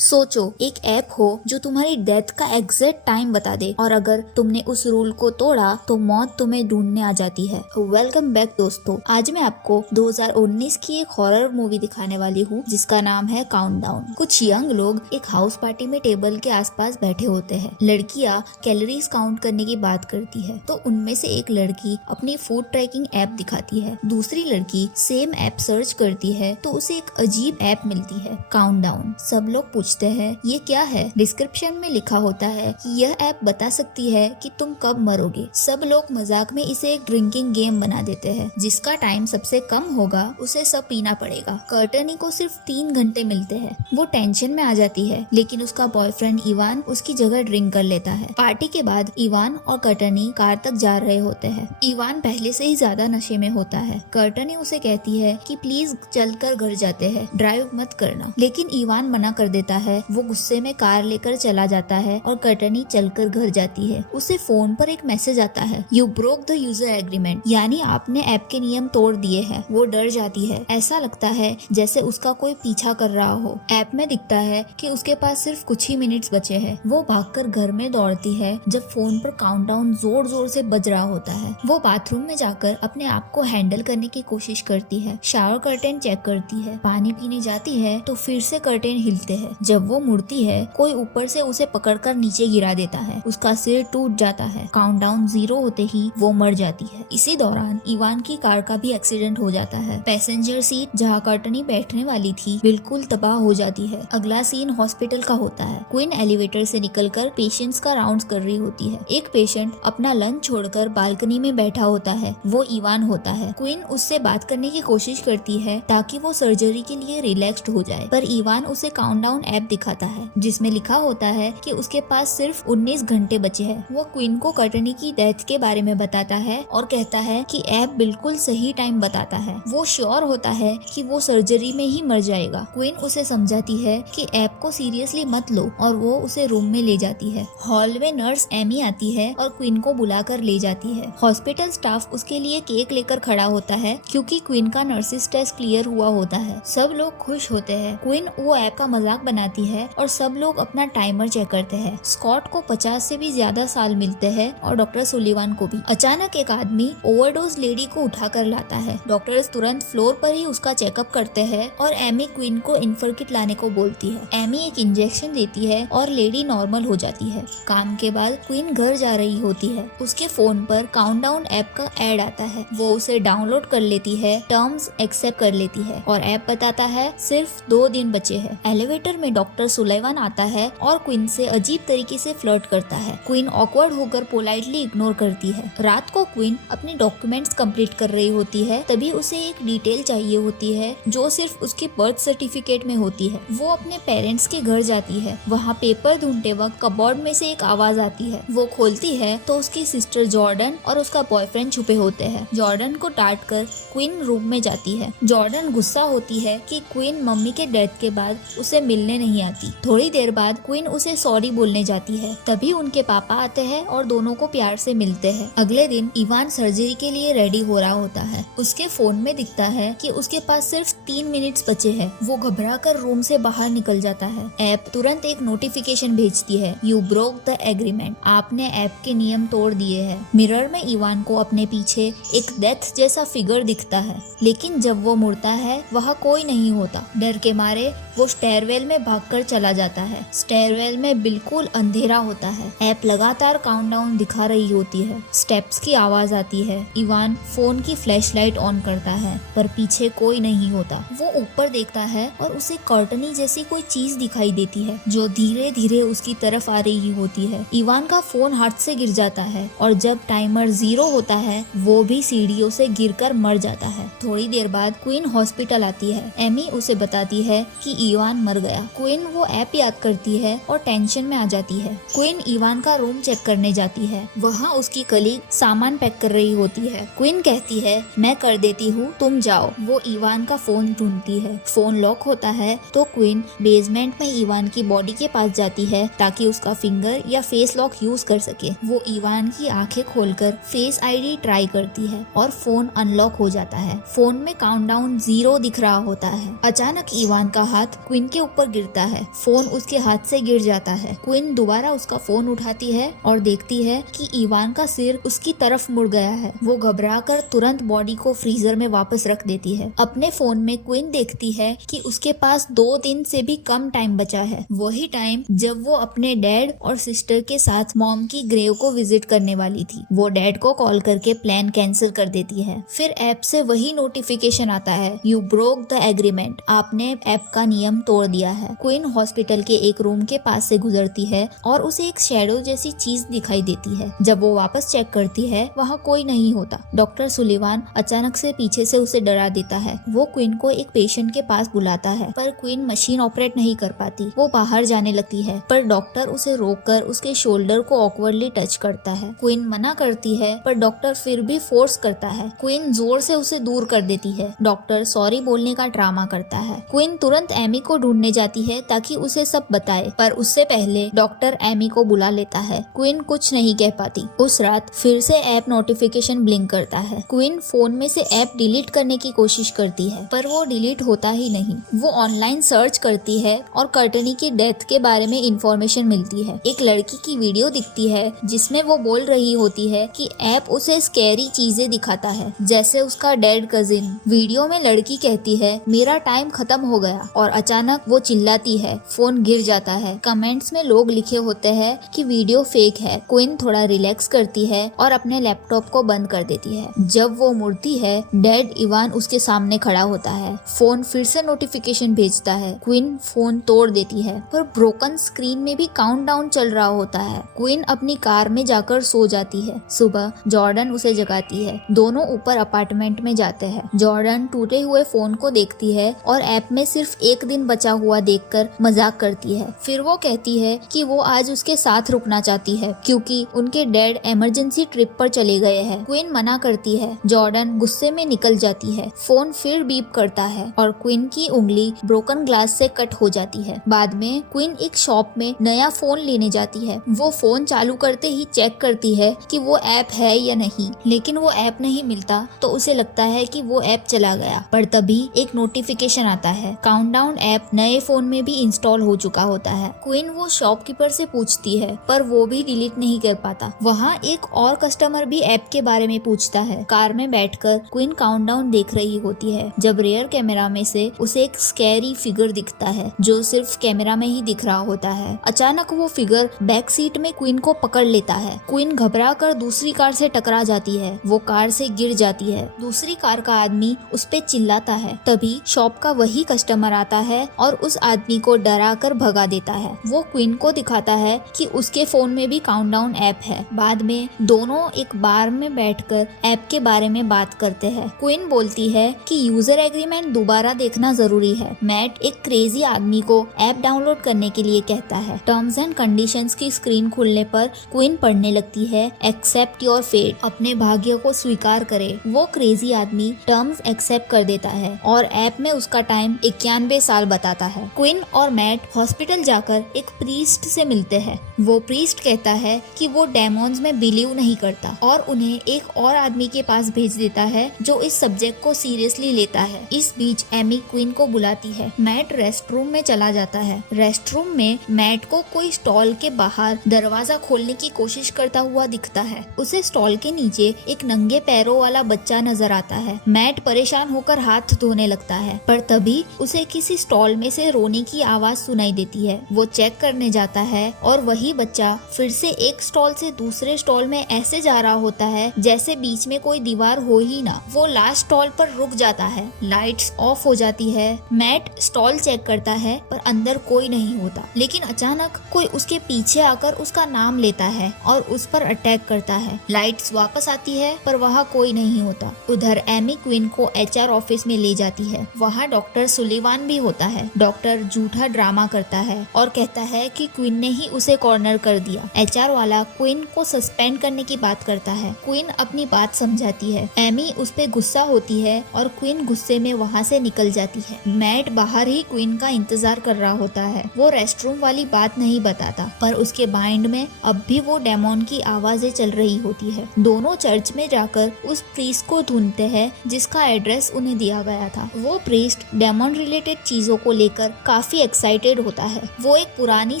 सोचो, एक ऐप हो जो तुम्हारी डेथ का एग्जैक्ट टाइम बता दे और अगर तुमने उस रूल को तोड़ा तो मौत तुम्हें ढूंढने आ जाती है। वेलकम बैक दोस्तों, आज मैं आपको 2019 की एक हॉरर मूवी दिखाने वाली हूँ जिसका नाम है काउंटडाउन। कुछ यंग लोग एक हाउस पार्टी में टेबल के आसपास बैठे होते हैं। लड़कियाँ कैलोरीज काउंट करने की बात करती है तो उनमें से एक लड़की अपनी फूड ट्रैकिंग ऐप दिखाती है। दूसरी लड़की सेम ऐप सर्च करती है तो उसे एक अजीब ऐप मिलती है, काउंटडाउन। सब लोग पूछते हैं ये क्या है। डिस्क्रिप्शन में लिखा होता है कि यह ऐप बता सकती है कि तुम कब मरोगे। सब लोग मजाक में इसे एक ड्रिंकिंग गेम बना देते हैं। जिसका टाइम सबसे कम होगा उसे सब पीना पड़ेगा। कर्टनी को सिर्फ 3 घंटे मिलते हैं। वो टेंशन में आ जाती है लेकिन उसका बॉयफ्रेंड इवान उसकी जगह ड्रिंक कर लेता है। पार्टी के बाद इवान और कर्टनी कार तक जा रहे होते हैं। इवान पहले से ही ज्यादा नशे में होता है। कर्टनी उसे कहती है कि प्लीज चलकर घर जाते हैं, ड्राइव मत करना, लेकिन इवान मना कर देता है। वो गुस्से में कार लेकर चला जाता है और कर्टनी चलकर घर जाती है। उसे फोन पर एक मैसेज आता है, you broke the user agreement, यानी आपने ऐप के नियम तोड़ दिए हैं। वो डर जाती है। ऐसा लगता है जैसे उसका कोई पीछा कर रहा हो। ऐप में दिखता है कि उसके पास सिर्फ कुछ ही मिनट्स बचे हैं। वो भागकर घर में दौड़ती है जब फोन पर काउंटडाउन जोर जोर से बज रहा होता है। वो बाथरूम में जाकर अपने आप को हैंडल करने की कोशिश करती है। शावर कर्टेन चेक करती है। पानी पीने जाती है तो फिर से कर्टेन हिलते हैं। जब वो मुड़ती है कोई ऊपर से उसे पकड़कर नीचे गिरा देता है। उसका सिर टूट जाता है। काउंटडाउन 0 होते ही वो मर जाती है। इसी दौरान इवान की कार का भी एक्सीडेंट हो जाता है। पैसेंजर सीट जहाँ कर्टनी बैठने वाली थी बिल्कुल तबाह हो जाती है। अगला सीन हॉस्पिटल का होता है। क्वीन एलिवेटर से निकलकर पेशेंट्स का राउंड्स कर रही होती है। एक पेशेंट अपना लंच छोड़कर बालकनी में बैठा होता है। वो इवान होता है। क्वीन उससे बात करने की कोशिश करती है ताकि वो सर्जरी के लिए रिलैक्स्ड हो जाए, पर इवान उसे काउंटडाउन ऐप दिखाता है जिसमें लिखा होता है कि उसके पास सिर्फ 19 घंटे बचे हैं। वो क्वीन को कर्टनी की डेथ के बारे में बताता है और कहता है कि ऐप बिल्कुल सही टाइम बताता है। वो श्योर होता है कि वो सर्जरी में ही मर जाएगा। क्वीन उसे समझाती है कि ऐप को सीरियसली मत लो और वो उसे रूम में ले जाती है। हॉल में नर्स एमी आती है और क्वीन को बुलाकर ले जाती है। हॉस्पिटल स्टाफ उसके लिए केक लेकर खड़ा होता है क्योंकि क्वीन का नर्सिस टेस्ट क्लियर हुआ होता है। सब लोग खुश होते हैं। क्वीन वो ऐप का मजाक बनाती है और सब लोग अपना टाइमर चेक करते हैं। स्कॉट को 50 से भी ज्यादा साल मिलते हैं और डॉक्टर सुलिवान को भी। अचानक एक आदमी ओवरडोज लेडी को उठाकर लाता है। डॉक्टर्स तुरंत फ्लोर पर ही उसका चेकअप करते हैं और एमी क्वीन को इन्फर किट लाने को बोलती है। एमी एक इंजेक्शन देती है और लेडी नॉर्मल हो जाती है। काम के बाद क्वीन घर जा रही होती है। उसके फोन पर काउंटडाउन ऐप का एड आता है। वो उसे डाउनलोड कर लेती है, टर्म्स एक्सेप्ट कर लेती है और ऐप बताता है सिर्फ 2 दिन बचे हैं। एलिवेटर में डॉक्टर सुलेवान आता है और क्वीन से अजीब तरीके से फ्लर्ट करता है। क्वीन ऑकवर्ड होकर पोलाइटली इग्नोर करती है। रात को क्वीन अपने डॉक्यूमेंट्स कंप्लीट कर रही होती है, तभी उसे एक डिटेल चाहिए होती है जो सिर्फ उसके बर्थ सर्टिफिकेट में होती है। वो अपने पेरेंट्स के घर जाती है। वहाँ पेपर ढूंढते वक्त कबोर्ड में से एक आवाज आती है। वो खोलती है तो उसकी सिस्टर जॉर्डन और उसका बॉयफ्रेंड छुपे होते हैं। जॉर्डन को डांट कर क्वीन रूम में जाती है। जॉर्डन गुस्सा होती है कि क्वीन मम्मी के डेथ के बाद उसे मिलने नहीं आती। थोड़ी देर बाद क्वीन उसे सॉरी बोलने जाती है। तभी उनके पापा आते हैं और दोनों को प्यार से मिलते हैं। अगले दिन इवान सर्जरी के लिए रेडी हो रहा होता है। उसके फोन में दिखता है कि उसके पास सिर्फ 3 मिनट्स बचे हैं। वो घबराकर रूम से बाहर निकल जाता है। ऐप तुरंत एक नोटिफिकेशन भेजती है, यू ब्रोक द एग्रीमेंट, आपने ऐप के नियम तोड़ दिए हैं। मिरर में इवान को अपने पीछे एक डेथ जैसा फिगर दिखता है, लेकिन जब वो मुड़ता है वहाँ कोई नहीं होता। डर के मारे वो स्टेयरवेल में भागकर चला जाता है। स्टेयरवेल में बिल्कुल अंधेरा होता है। ऐप लगातार काउंटडाउन दिखा रही होती है। स्टेप्स की आवाज आती है। इवान फोन की फ्लैशलाइट ऑन करता है पर पीछे कोई नहीं होता। वो ऊपर देखता है और उसे कर्टनी जैसी कोई चीज दिखाई देती है जो धीरे धीरे उसकी तरफ आ रही होती है। इवान का फोन हाथ से गिर जाता है और जब टाइमर 0 होता है वो भी सीढ़ियों से गिरकर मर जाता है। थोड़ी देर बाद क्वीन हॉस्पिटल आती है। एमी उसे बताती है कि इवान मर गया। क्वीन वो ऐप याद करती है और टेंशन में आ जाती है। क्वीन इवान का रूम चेक करने जाती है। वहाँ उसकी कलीग सामान पैक कर रही होती है। क्वीन कहती है मैं कर देती हूँ, तुम जाओ। वो इवान का फोन ढूंढती है। फोन लॉक होता है तो क्वीन बेसमेंट में इवान की बॉडी के पास जाती है ताकि उसका फिंगर या फेस लॉक यूज कर सके। वो इवान की आंखें खोलकर फेस आईडी ट्राई करती है और फोन अनलॉक हो जाता है। फोन में काउंटडाउन 0 दिख रहा होता है। अचानक इवान का हाथ क्वीन के ऊपर गिरता गिरता है। फोन उसके हाथ से गिर जाता है। क्वीन दोबारा उसका फोन उठाती है और देखती है कि इवान का सिर उसकी तरफ मुड़ गया है। वो घबराकर तुरंत बॉडी को फ्रीजर में वापस रख देती है। अपने फोन में क्वीन देखती है कि उसके पास 2 दिन से भी कम टाइम बचा है, वही टाइम जब वो अपने डैड और सिस्टर के साथ मॉम की ग्रेव को विजिट करने वाली थी। वो डैड को कॉल करके प्लान कैंसिल कर देती है। फिर ऐप से वही नोटिफिकेशन आता है, यू ब्रोक द एग्रीमेंट, आपने ऐप का नियम तोड़ दिया है। क्वीन हॉस्पिटल के एक रूम के पास से गुजरती है और उसे एक शैडो जैसी चीज दिखाई देती है। जब वो वापस चेक करती है वहाँ कोई नहीं होता। डॉक्टर सुलिवान अचानक से पीछे से उसे डरा देता है। वो क्वीन को एक पेशेंट के पास बुलाता है, पर क्वीन मशीन ऑपरेट नहीं कर पाती। वो बाहर जाने लगती है, पर डॉक्टर उसे रोककर उसके शोल्डर को ऑकवर्डली टच करता है। क्वीन मना करती है, पर डॉक्टर फिर भी फोर्स करता है। क्वीन जोर से उसे दूर कर देती है। डॉक्टर सॉरी बोलने का ड्रामा करता है। क्वीन तुरंत एमी को ढूंढने जाती है ताकि उसे सब बताए, पर उससे पहले डॉक्टर एमी को बुला लेता है। क्वीन कुछ नहीं कह पाती। उस रात फिर से ऐप नोटिफिकेशन ब्लिंक करता है। क्वीन फोन में से ऐप डिलीट करने की कोशिश करती है, पर वो डिलीट होता ही नहीं। वो ऑनलाइन सर्च करती है और कर्टनी की डेथ के बारे में इंफॉर्मेशन मिलती है। एक लड़की की वीडियो दिखती है जिसमें वो बोल रही होती है कि ऐप उसे स्कैरी चीजें दिखाता है, जैसे उसका डेड कजिन। वीडियो में लड़की कहती है, मेरा टाइम खत्म हो गया, और अचानक वो चिल्लाती है। फोन गिर जाता है। कमेंट्स में लोग लिखे होते हैं कि वीडियो फेक है। क्वीन थोड़ा रिलैक्स करती है और अपने लैपटॉप को बंद कर देती है। जब वो मुड़ती है, डैड इवान उसके सामने खड़ा होता है। फोन फिर से नोटिफिकेशन भेजता है। क्वीन फोन तोड़ देती है, पर ब्रोकन स्क्रीन में भी काउंटडाउन चल रहा होता है। क्वीन अपनी कार में जाकर सो जाती है। सुबह जॉर्डन उसे जगाती है। दोनों ऊपर अपार्टमेंट में जाते हैं। जॉर्डन टूटे हुए फोन को देखती है और ऐप में सिर्फ 1 दिन बचा हुआ देखकर मजाक करती है। फिर वो कहती है कि वो आज उसके साथ रुकना चाहती है क्योंकि उनके डैड इमरजेंसी ट्रिप पर चले गए हैं। क्वीन मना करती है। जॉर्डन गुस्से में निकल जाती है। फोन फिर बीप करता है और क्वीन की उंगली ब्रोकन ग्लास से कट हो जाती है। बाद में क्वीन एक शॉप में नया फोन लेने जाती है। वो फोन चालू करते ही चेक करती है कि वो ऐप है या नहीं, लेकिन वो ऐप नहीं मिलता तो उसे लगता है कि वो ऐप चला गया। पर तभी एक नोटिफिकेशन आता है। काउंटडाउन ऐप नए फोन में भी इंस्टॉल हो चुका होता है। क्वीन वो शॉपकीपर से पूछती है, पर वो भी डिलीट नहीं कर पाता। वहाँ एक और कस्टमर भी ऐप के बारे में पूछता है। कार में बैठकर क्वीन काउंटडाउन देख रही होती है जब रेयर कैमरा में से उसे एक स्कैरी फिगर दिखता है जो सिर्फ कैमरा में ही दिख रहा होता है। अचानक वो फिगर बैक सीट में क्वीन को पकड़ लेता है। क्वीन घबराकर दूसरी कार से टकरा जाती है। वो कार से गिर जाती है। दूसरी कार का आदमी उस पे चिल्लाता है। तभी शॉप का वही कस्टमर आता है और उस आदमी को डरा कर भगा देता है। वो क्वीन को दिखाता है कि उसके फोन में भी काउंटडाउन ऐप है। बाद में दोनों एक बार में बैठकर ऐप के बारे में बात करते हैं। क्वीन बोलती है कि यूजर एग्रीमेंट दोबारा देखना जरूरी है। मैट एक क्रेजी आदमी को ऐप डाउनलोड करने के लिए कहता है। टर्म्स एंड कंडीशंस की स्क्रीन खुलने पर क्वीन पढ़ने लगती है, एक्सेप्ट योर फेट, अपने भाग्य को स्वीकार करे। वो क्रेजी आदमी टर्म्स एक्सेप्ट कर देता है और ऐप में उसका टाइम 91 साल बताता है। क्वीन और मैट हॉस्पिटल जाकर एक प्रीस्ट से मिलते हैं। वो प्रीस्ट कहता है कि वो डेमोन्स में बिलीव नहीं करता और उन्हें एक और आदमी के पास भेज देता है जो इस सब्जेक्ट को सीरियसली लेता है। इस बीच एमी क्वीन को बुलाती है। मैट रेस्टरूम में चला जाता है। रेस्टरूम में मैट को कोई स्टॉल के बाहर दरवाजा खोलने की कोशिश करता हुआ दिखता है। उसे स्टॉल के नीचे एक नंगे पैरों वाला बच्चा नजर आता है। मैट परेशान होकर हाथ धोने लगता है, पर तभी उसे किसी स्टॉल में से रोने की आवाज सुनाई देती है। वो चेक करने जाता है और वही बच्चा फिर से एक स्टॉल से दूसरे स्टॉल में ऐसे जा रहा होता है जैसे बीच में कोई दीवार हो ही ना। वो लास्ट स्टॉल पर रुक जाता है। लाइट्स ऑफ हो जाती है। मैट स्टॉल चेक करता है पर अंदर कोई नहीं होता, लेकिन अचानक कोई उसके पीछे आकर उसका नाम लेता है और उस पर अटैक करता है। लाइट्स वापस आती है पर वहाँ कोई नहीं होता। उधर एमी क्वीन को HR ऑफिस में ले जाती है। वहाँ डॉक्टर सुलिवान भी होता है। डॉक्टर झूठा ड्रामा करता है और कहता है कि क्वीन ने ही उसे कॉर्नर कर दिया। HR वाला क्वीन को सस्पेंड करने की बात करता है। क्वीन अपनी बात समझाती है। एमी उस पे गुस्सा होती है और क्वीन गुस्से में वहाँ से निकल जाती है। मैट बाहर ही क्वीन का इंतजार कर रहा होता है। वो रेस्टरूम वाली बात नहीं बताता, पर उसके माइंड में अब भी वो डेमोन की आवाजें चल रही होती है। दोनों चर्च में जाकर उस प्रीस्ट को ढूंढते हैं जिसका एड्रेस उन्हें दिया गया था। वो प्रीस्ट डेमोन रिलेटेड चीजों को लेकर काफी काफी एक्साइटेड होता है। वो एक पुरानी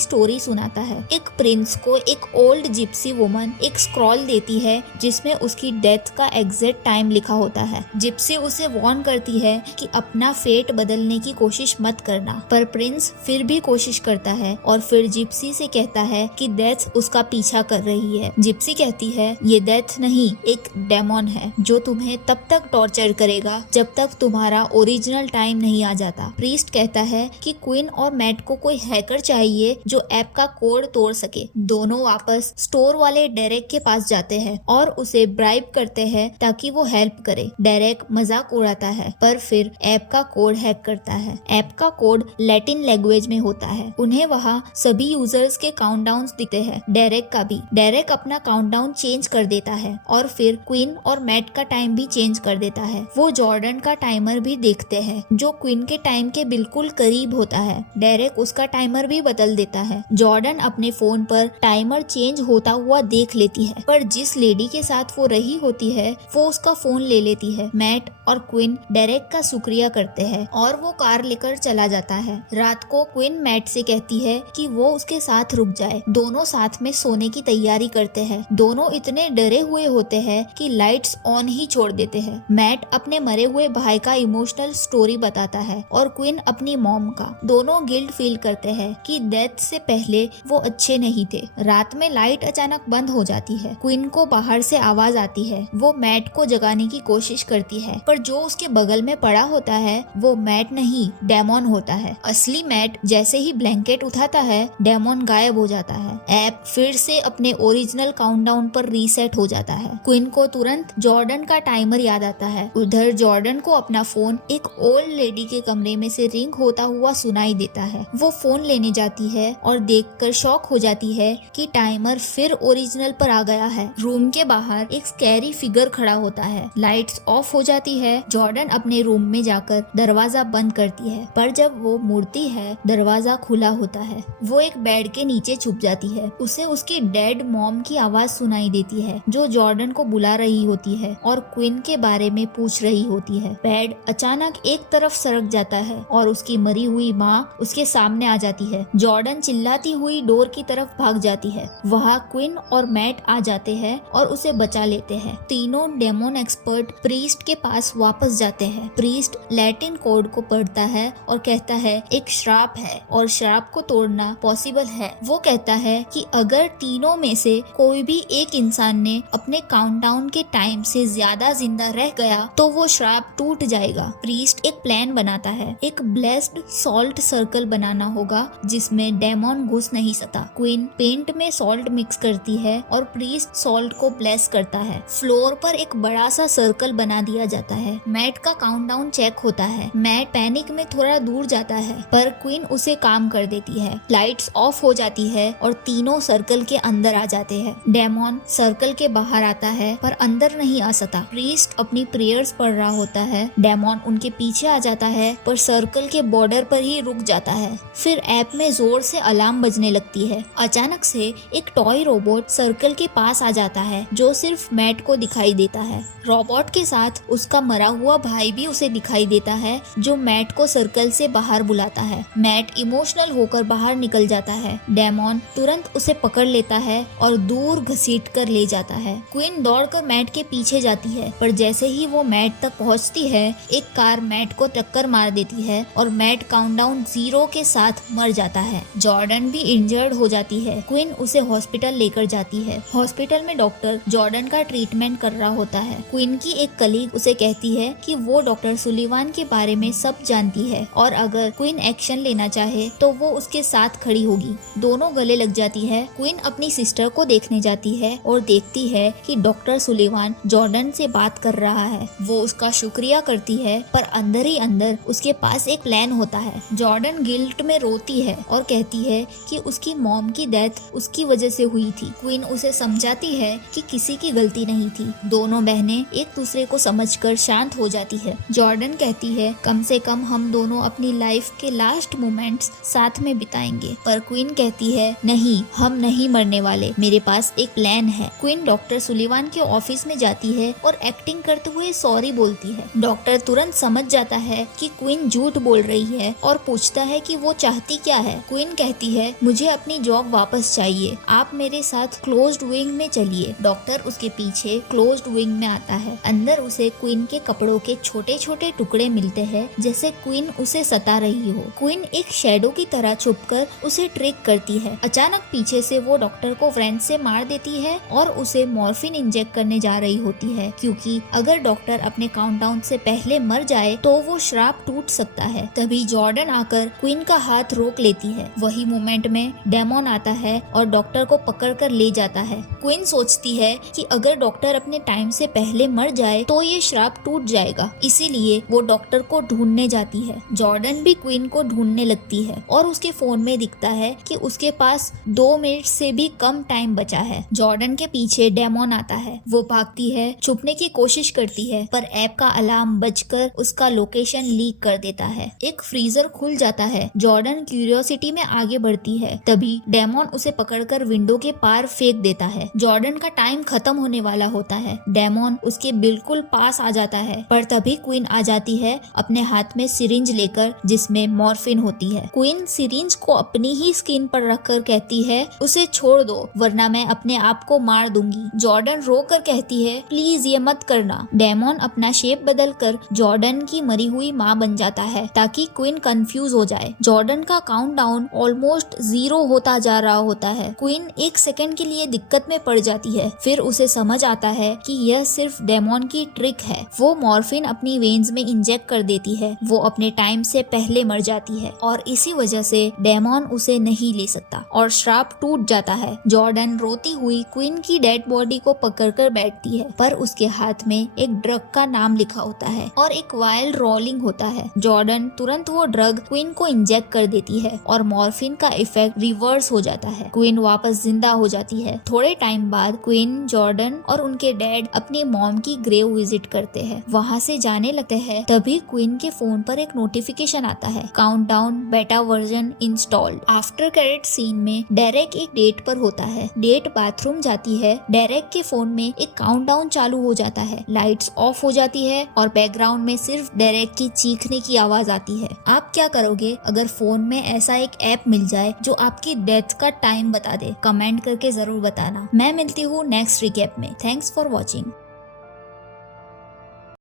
स्टोरी सुनाता है। एक प्रिंस को एक ओल्ड जिप्सी वुमन एक स्क्रॉल देती है जिसमें उसकी डेथ का एग्जैक्ट टाइम लिखा होता है। जिप्सी उसे वार्न करती है कि अपना फेट बदलने की कोशिश मत करना, पर प्रिंस फिर भी कोशिश करता है और फिर जिप्सी से कहता है कि डेथ उसका पीछा कर रही है। जिप्सी कहती है ये डेथ नहीं, एक डेमोन है जो तुम्हें तब तक टॉर्चर करेगा जब तक तुम्हारा ओरिजिनल टाइम नहीं आ जाता। प्रीस्ट कहता है कि क्वीन और मैट को कोई हैकर चाहिए जो ऐप का कोड तोड़ सके। दोनों वापस स्टोर वाले डेरेक के पास जाते हैं और उसे ब्राइब करते हैं ताकि वो हेल्प करे। डेरेक मजाक उड़ाता है पर फिर ऐप का कोड हैक करता है। ऐप का कोड लैटिन लैंग्वेज में होता है। उन्हें वहाँ सभी यूजर्स के काउंटडाउन दिखते हैं, डेरेक का भी। डेरेक अपना काउंटडाउन चेंज कर देता है और फिर क्वीन और मैट का टाइम भी चेंज कर देता है। वो जॉर्डन का टाइमर भी देखते हैं जो क्वीन के टाइम के बिल्कुल करीब होता है। डेरेक उसका टाइमर भी बदल देता है। जॉर्डन अपने फोन पर टाइमर चेंज होता हुआ देख लेती है, पर जिस लेडी के साथ वो रही होती है वो उसका फोन ले लेती है। मैट और क्वीन डेरेक का शुक्रिया करते हैं और वो कार लेकर चला जाता है। रात को क्वीन मैट से कहती है कि वो उसके साथ रुक जाए। दोनों साथ में सोने की तैयारी करते हैं। दोनों इतने डरे हुए होते हैं कि लाइट्स ऑन ही छोड़ देते हैं। मैट अपने मरे हुए भाई का इमोशनल स्टोरी बताता है और क्वीन अपनी मॉम का। दोनों गिल्ट फील करते हैं कि डेथ से पहले वो अच्छे नहीं थे। रात में लाइट अचानक बंद हो जाती है। क्वीन को बाहर से आवाज आती है। वो मैट को जगाने की कोशिश करती है, पर जो उसके बगल में पड़ा होता है वो मैट नहीं, डेमोन होता है। असली मैट जैसे ही ब्लैंकेट उठाता है, डेमोन गायब हो जाता है। ऐप फिर से अपने ओरिजिनल काउंटडाउन पर रीसेट हो जाता है। क्वीन को तुरंत जॉर्डन का टाइमर याद आता है। उधर जॉर्डन को अपना फोन एक ओल्ड लेडी के कमरे में से रिंग होता हुआ सुनाई देता है। वो फोन लेने जाती है और देखकर शॉक हो जाती है कि टाइमर फिर ओरिजिनल पर आ गया है। रूम के बाहर एक स्कैरी फिगर खड़ा होता है। लाइट्स ऑफ हो जाती है। जॉर्डन अपने रूम में जाकर दरवाजा बंद करती है, पर जब वो मुड़ती है दरवाजा खुला होता है। वो एक बेड के नीचे छुप जाती है। उसे उसकी डेड मॉम की आवाज सुनाई देती है जो जॉर्डन को बुला रही होती है और क्वीन के बारे में पूछ रही होती है। बेड अचानक एक तरफ सरक जाता है और उसकी मरी हुई माँ उसके सामने आ जाती है। जॉर्डन चिल्लाती हुई डोर की तरफ भाग जाती है। वहाँ क्वीन और मैट आ जाते हैं और उसे बचा लेते हैं। तीनों डेमोन एक्सपर्ट प्रीस्ट के पास वापस जाते हैं। प्रीस्ट लैटिन कोड को पढ़ता है और कहता है एक श्राप है और श्राप को तोड़ना पॉसिबल है। वो कहता है कि अगर तीनों में से कोई भी एक इंसान ने अपने काउंटडाउन के टाइम से ज्यादा जिंदा रह गया तो वो श्राप टूट जाएगा। प्रीस्ट एक प्लान बनाता है। एक ब्लेस्ड सॉल्ट सर्कल बनाना होगा जिसमें डेमोन घुस नहीं सकता। क्वीन पेंट में सॉल्ट मिक्स करती है और प्रीस्ट सॉल्ट को ब्लेस करता है। फ्लोर पर एक बड़ा सा सर्कल बना दिया जाता है। मैट का काउंटडाउन चेक होता है। मैट पैनिक में थोड़ा दूर जाता है पर क्वीन उसे काम कर देती है। लाइट्स ऑफ हो जाती है और तीनों सर्कल के अंदर आ जाते हैं। डेमोन सर्कल के बाहर आता है पर अंदर नहीं आ सकता। प्रीस्ट अपनी प्रेयर्स पढ़ रहा होता है। डेमोन उनके पीछे आ जाता है पर सर्कल के बॉर्डर पर ही रुक जाता है। फिर ऐप में जोर से अलार्म बजने लगती है। अचानक से एक टॉय रोबोट सर्कल के पास आ जाता है जो सिर्फ मैट को दिखाई देता है। रोबोट के साथ उसका मरा हुआ भाई भी उसे दिखाई देता है जो मैट को सर्कल से बाहर बुलाता है। मैट इमोशनल होकर बाहर निकल जाता है। डेमोन तुरंत उसे पकड़ लेता है और दूर घसीट कर ले जाता है। क्वीन दौड़कर मैट के पीछे जाती है पर जैसे ही वो मैट तक पहुंचती है एक कार मैट को टक्कर मार देती है और मैट काउंटडाउन 0 के साथ मर जाता है। जॉर्डन भी इंजर्ड हो जाती है। क्वीन उसे हॉस्पिटल लेकर जाती है। हॉस्पिटल में डॉक्टर जॉर्डन का ट्रीटमेंट कर रहा होता है। क्वीन की एक कलीग उसे कहती है कि वो डॉक्टर सुलिवान के बारे में सब जानती है और अगर क्वीन एक्शन लेना चाहे तो वो उसके साथ खड़ी होगी। दोनों गले लग जाती है। क्वीन अपनी सिस्टर को देखने जाती है और देखती है कि डॉक्टर सुलिवान जॉर्डन से बात कर रहा है। वो उसका शुक्रिया करती है पर अंदर ही अंदर उसके पास एक प्लान होता है। जॉर्डन गिल्ट में रोती है और कहती है कि उसकी मॉम की डेथ उसकी वजह से हुई थी। क्वीन उसे समझाती है कि किसी की गलती नहीं थी। दोनों बहनें एक दूसरे को समझकर शांत हो जाती है। जॉर्डन कहती है कम से कम हम दोनों अपनी लाइफ के लास्ट मोमेंट्स साथ में बिताएंगे, पर क्वीन कहती है नहीं, हम नहीं मरने वाले, मेरे पास एक प्लान है। क्वीन डॉक्टर सुलिवान के ऑफिस में जाती है और एक्टिंग करते हुए सॉरी बोलती है। डॉक्टर तुरंत समझ जाता है कि क्वीन झूठ बोल रही है और पूछता है कि वो चाहती क्या है। क्वीन कहती है मुझे अपनी जॉब वापस चाहिए, आप मेरे साथ क्लोज्ड विंग में चलिए। डॉक्टर उसके पीछे क्लोज्ड विंग में आता है। अंदर उसे क्वीन के कपड़ों के छोटे छोटे टुकड़े मिलते हैं, जैसे क्वीन उसे सता रही हो। क्वीन एक शैडो की तरह छुपकर उसे ट्रिक करती है। अचानक पीछे से वो डॉक्टर को फ्रेंच से मार देती है और उसे मॉर्फिन इंजेक्ट करने जा रही होती है, क्योंकि अगर डॉक्टर अपने काउंटडाउन से पहले मर जाए तो वो श्राप टूट सकता है। तभी जॉर्डन आकर क्वीन का हाथ रोक लेती है। वही मोमेंट में डेमोन आता है और डॉक्टर को पकड़कर ले जाता है। क्वीन सोचती है कि अगर डॉक्टर अपने टाइम से पहले मर जाए तो ये श्राप टूट जाएगा, इसीलिए वो डॉक्टर को ढूंढने जाती है। जॉर्डन भी क्वीन को ढूंढने लगती है और उसके फोन में दिखता है कि उसके पास 2 मिनट से भी कम टाइम बचा है। जॉर्डन के पीछे डेमोन आता है। वो भागती है, छुपने की कोशिश करती है, पर ऐप का अलार्म बजकर उसका लोकेशन लीक कर देता है। एक फ्रीजर खुल जाता है। जॉर्डन क्यूरियोसिटी में आगे बढ़ती है, तभी डेमोन उसे पकड़कर विंडो के पार फेंक देता है। जॉर्डन का टाइम खत्म होने वाला होता है। डेमोन उसके बिल्कुल पास आ जाता है, पर तभी क्वीन आ जाती है अपने हाथ में सिरिंज लेकर, जिसमें मॉर्फिन होती है। क्वीन सिरिंज को अपनी ही स्किन पर रखकर कहती है उसे छोड़ दो, वरना मैं अपने आप को मार दूंगी। जॉर्डन रोकर कहती है प्लीज ये मत करना। डेमोन अपना शेप बदलकर जॉर्डन की मरी हुई माँ बन जाता है, ताकि क्वीन कंफ्यूज हो जाए। जॉर्डन का काउंटडाउन ऑलमोस्ट 0 होता जा रहा होता है। क्वीन एक सेकंड के लिए दिक्कत में पड़ जाती है, फिर उसे समझ आता है कि यह सिर्फ डेमोन की ट्रिक है। वो मॉर्फिन अपनी वेन्स में इंजेक्ट कर देती है। वो अपने टाइम से पहले मर जाती है और इसी वजह से डेमोन उसे नहीं ले सकता और श्राप टूट जाता है। जॉर्डन रोती हुई क्वीन की डेड बॉडी को पकड़कर बैठती है, पर उसके हाथ में एक ड्रग का नाम लिखा होता है और एक वाइल्ड रोलिंग होता है। जॉर्डन तुरंत वो ड्रग क्वीन को इंजेक्ट कर देती है और मॉर्फिन का इफेक्ट रिवर्स हो जाता है। क्वीन वापस जिंदा हो जाती है। थोड़े टाइम बाद क्वीन, जॉर्डन और उनके डैड अपनी मॉम की ग्रेव विजिट करते हैं। वहाँ से जाने लगते हैं, तभी क्वीन के फोन पर एक नोटिफिकेशन आता है, countdown beta version installed. After credit scene में डेरेक एक डेट पर होता है। डेट बाथरूम जाती है। डेरेक के फोन में एक काउंटडाउन चालू हो जाता है। लाइट्स ऑफ हो जाती है और बैकग्राउंड में सिर्फ डेरेक की चीखने की आवाज आती है। आप क्या करोगे अगर फोन में ऐसा एक ऐप मिल जाए जो आपकी डेथ का टाइम बता दे? कमेंट करके जरूर बताना। मैं मिलती हूँ नेक्स्ट रिकैप में। Thanks for watching.